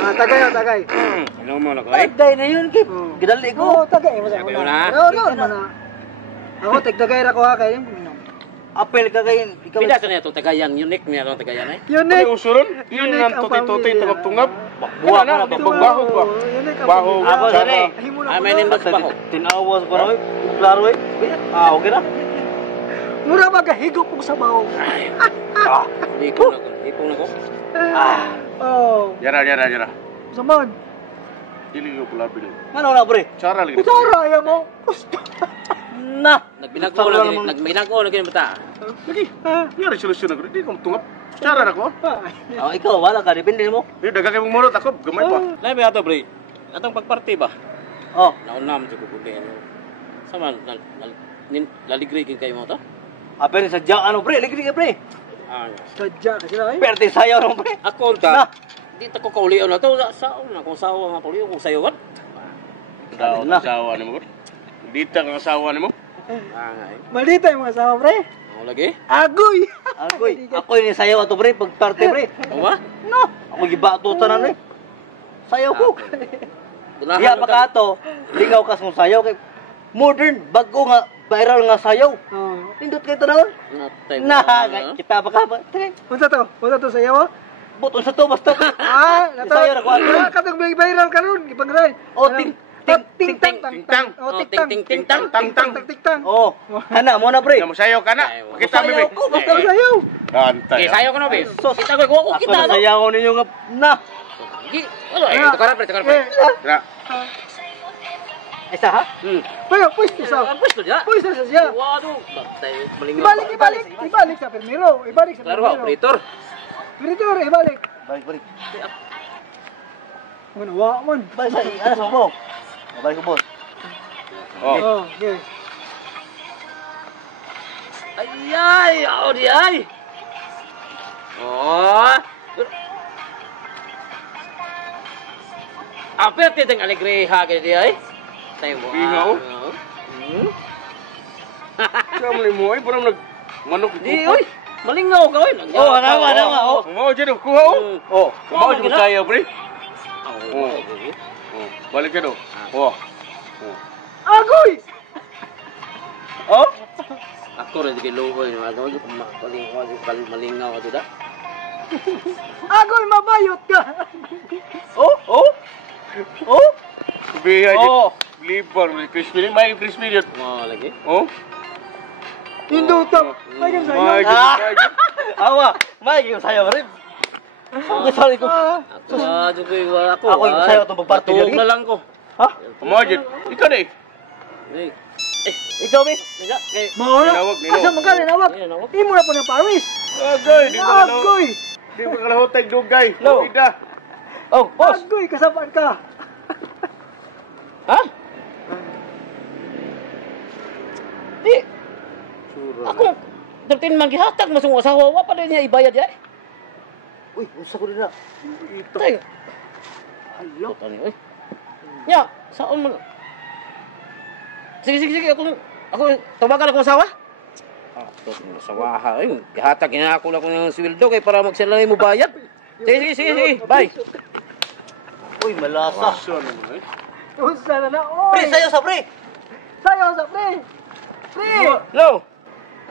Tagay, tagay. Ano mo na ko eh? Tagay na yun, Kip. Gidali ko. Tagay mo sa Tagay mo na. No, mana. Ako tagay ra ko ha kay. Apel ka kayo. Pida sa niya itong tagayan, unique niya itong tagayan eh. Unique. Ano usuron? Yun ang tuti-tuti tungap-tungap. Buwa na, bahog ba? Bahog. Ako sari. May nindot bahog. Tinawas ko na, klaro eh. Okay na. Mura ba kahigop ko sa bawo? Hipong na ko. Oh. Yara. Saman. Dili ko pula bilog. Ano na, pre? Cara lagi. Utara ya mo. Na. Nagbinago lagi bata. Lagi. Yara solusyon ako. Di ko tungap. Cara na ko. Oh, ikaw, wala ka. Depende mo. Di daga kay mong mulot ako. Gamay pa. Lain ba ato, pre? Atong pagparty ba? Oh. Naunam sa kukundi. Sama, laligray kayo mo to? Apel sadya, ano, pre? Ligri ka, pre. Sadya kasi na eh. Perte sayaw ng pre. Ako ta. Di ta ko kaulion na to. Sao na kung sawa nga kaulion kung sayawan. Asawa ni mo. Di ta kang asawa ni mo. Maldita yung mga asawa, pre. Ano lagi? Agoy. Ako yung sayaw ato, pre. Pag parte, pre. O ba? No. Ako gibato tanan, pre. Sayaw ko. Iya pa ka ato. Lingaw ka sa sayaw kay modern, bago nga, viral nga sayaw. Pindot kayo tanawon. Kita pa ka ba? Punta to sa yawa? Buton sa to, basta. Nato. Sayaw na ko ato. Katong viral karon, ipangray. O, ting tang. Oh, hana mo na, pre. Mo sayo ka na. Kita mi. Sayaw ko, basta Sayaw. Antay. Sayaw ko na, be. Kita ko, Ako na sayaw ninyo nga, na. Ano eh, tukaran pre. Ra. Isa ha? Pero pwesto sa. Pwesto dia. Pwesto sa siya. Waduh, malingaw. Ibalik sa Permiro. Ibalik sa Klaro, Permiro. operator. Operator, ibalik. Balik. Ano, wa man. Balik sa, ano sa mo? Balik ko, boss. Oh, yes. Ay, oh di ay. Oh. Apa ti teng alegreha kay di ay? Tayo mo. Ingaw. Kamu ni mo ay parang manok Di oy. Malingaw ka oy. Oh, ano. Oh. Mo jero kuha oh. Oh, Mo jero sayo pre. Oh. Balik ka do. Oh. Agoy! Oh? Ako rin kay luhoy no. Ano malingaw ato da. Agoy, mabayot ka! Oh? Biya Oh. Libar, crispy may crispy yun. Mo lagi. Oh. Indutap. May kang sayo. Awa, may yung sayo rin. Sorry ko. Ako ko Ako yung sayo itong pagparty Tuog lagi. na lang ko. Ha? Mo jud. Ikaw na eh. Ikaw, Mi. Mauna. Ninawag. Asa man ka, ninawag? Imo na po ng Paris. Agay, di ba kalaw? Agoy! Di ba kalaw tag dugay? No. Ida. Oh, boss. Agoy, kasapaan ka. Ha? Di. Ako 13 man gihatag masung asawa wa pa din niya ibayad ya. Uy, usa ko din na. Tay. Hello. Tani oy. Nya, saon man? Sige ako tawagan akong asawa. Ito yung asawaha ay gihatag na ako lang ng sweldo kay para magsalay mo bayad. Sige. Bye. Uy, malasa. So ano mo eh? Usa na na. Pre, sayo sa pre. Sayo sa pre. Pre. Hello.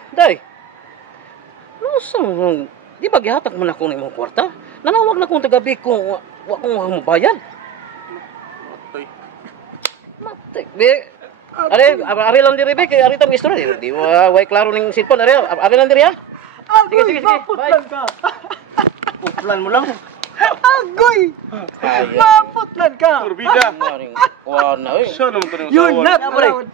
Day. Lusang di ba gihatag man ako ng imong kwarta? Nanawag na kong tagabi ko wa kong mabayad. Matik. Ari lang diri be kay ari tam istorya. Di wa way klaro ning cellphone ari lang diri ha. Agoy, maputlan ka. Uplan mo lang. Agoy! Maputlan ka. Turbida. Wa na oy. So ano mo to? You're not allowed.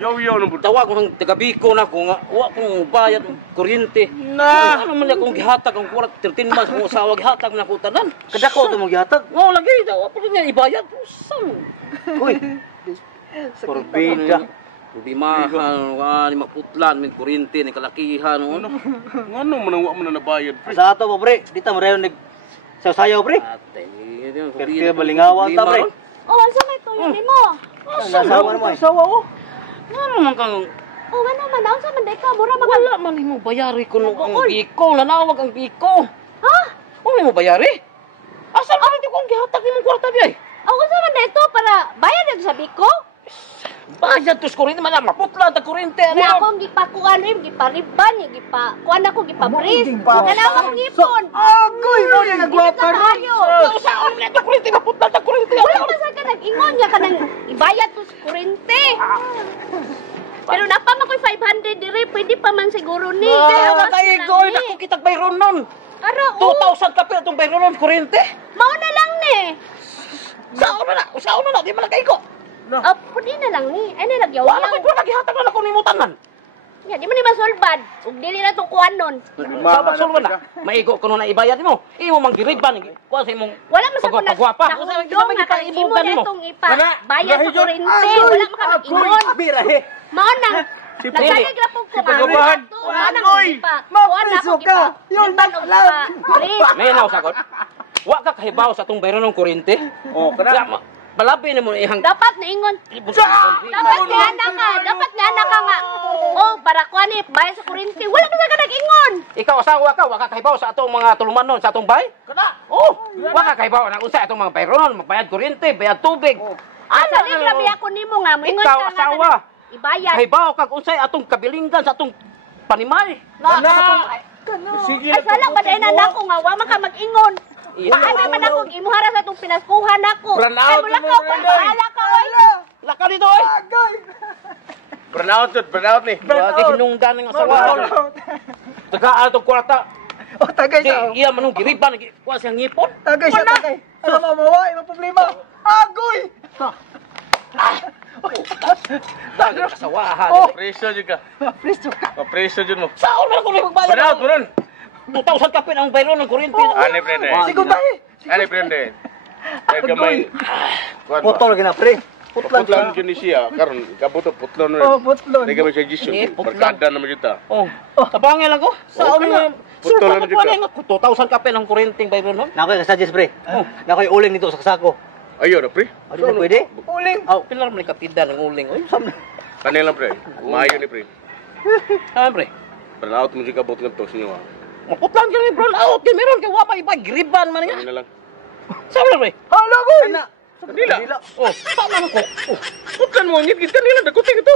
Yo no. Tawag ko ng tagabiko na ko nga wa kong bayad og kuryente. Na. Ano man akong gihatag ang kurat 13 months kung usawa gihatag na ko tanan. Kadako to mo gihatag. Ngo lagi daw pa niya ibayad. Usang. Uy. Turbida. Di mahal wa ni maputlan min kuryente ni kalakihan ano. Ngano man ang wa man na nabayad pre? Sa ato mo pre, di ta mo rin sayo pre. Ate, Perti balingawan ta pre. Oh, unsa may tuyo nimo? Nasawa mo. Sawa ko. Ano man kang Oh, ano man daw sa man ka mura ba wala man mo bayari ko no ang biko, nanawag ang biko. Ha? Ano mo bayari? Asa man yung kong gihatag ni mong kwarta di ay. Ako sa man dito para bayad dito sa biko. Bayad tos kuryente man maputla ta kuryente Ni ano. akong gipakuan rin, gipariban, kuan ako gipabris. Pa- Dalawa akong ngipon. Agoy mo na nagwapa ron. Kayo. Usaon man ta kuryente maputla ta kuryente. Wala pa sa ka nag-ingon niya ka nang ibayad to sa kurente. Pero napa man ko'y 500 diri, pwede pa man siguro ni. Wala kay goy na kitag bayron nun. Ara, 2,000 ka pa itong bayron nun kuryente. mao na lang ni. Usaon na, di man kay ko. Pwede na lang ni. Ay, Wala nagyaw-yaw. kay ko nagihatag na ako nimutangan. Ya, di mo ni masulbad. Ug dili na to kuan nun. Sabag sulman na. Maigo ko na ibayad mo. Imo mang giriban kuha sa imong Wala man sa ko pagwapa. nakundong nga kang imo na itong Kana, bayad sa Rahijon. kurente. Wala man ka mag-ingon. Birahe. Mao nang Pili. nagkaya gira po ko. Pagabahan. Agoy! Mapriso ka. Yun na lang. May naw sagot. Wa ka kahibaw sa tong bayron ng kuryente. Oh, kana. Balabi na mo ihang Dapat naingon. Dapat nga na ka nga. Oh, para ko ni bayad sa kurente. Wala pa sa ka nag-ingon. Ikaw asawa ka, wa ka kahibaw sa atong mga tulumanon sa atong bay? Kana. Oh, wa ka kahibaw na unsa atong mga bayron, magbayad kuryente, bayad tubig. Asa ni grabe ako nimo nga moingon Ikaw ka nga asawa. ibayad. Kahibaw kag unsay atong kabilinggan sa atong panimay. Sige Ay sala ba na nako nga wa man ka mag-ingon. Paano man ako imuhara sa itong pinaskuhan ako. Run out Ay wala ka mo, pa. Renday. Wala ka oy. Laka dito oy. Agoy! Burnout ni. Wa ka hinungdan ng asawa. Taga atong kwarta. O, tagay Di sa. iya manong giriban kuha siyang ngipon. Tagay siya, tagay. Alam mo, mawai, may problema. Agoy! Taga kasawahan. Oh. Preso jud ka. Mapriso ka. Preso jud mo. Saon man ako ni magbayad. Burnout mo ron. 2,000 ka ang bayron ng kuryente. Ani prende. Sigo tayo. Ani prende. Ay gamay. Kuan. Putol gina pre. Putlan jud ni siya karon kabuto putlon Oh, ron. putlon. Di kami sa gisyon. Eh, putlan. Barkada naman jud ta. Oh, tabangin lang ko. Saon kana. man. Putol Sultan na ko dito. lang 2,000 ka ang kuryenteng bayron nun. Nakoy ka-suggest pre. Nakoy uling dito sa kasako. Ayo na pre. Ano na pwede? Uling. Aw, pilar man kapida ng uling. Oy, Kanila pre. Maayo ni pre. Siyempre. Burnout mo jud kabot ngadto sa inyo. Maputlan ka ni brown out. Kaya meron kay wapa iba griban man nga. Kanila lang. Sabi lang, pre. Hala, goy! Kanila. Oh, saan naman ko? Oh, Putlan mo ngit kita nila dakuting ito.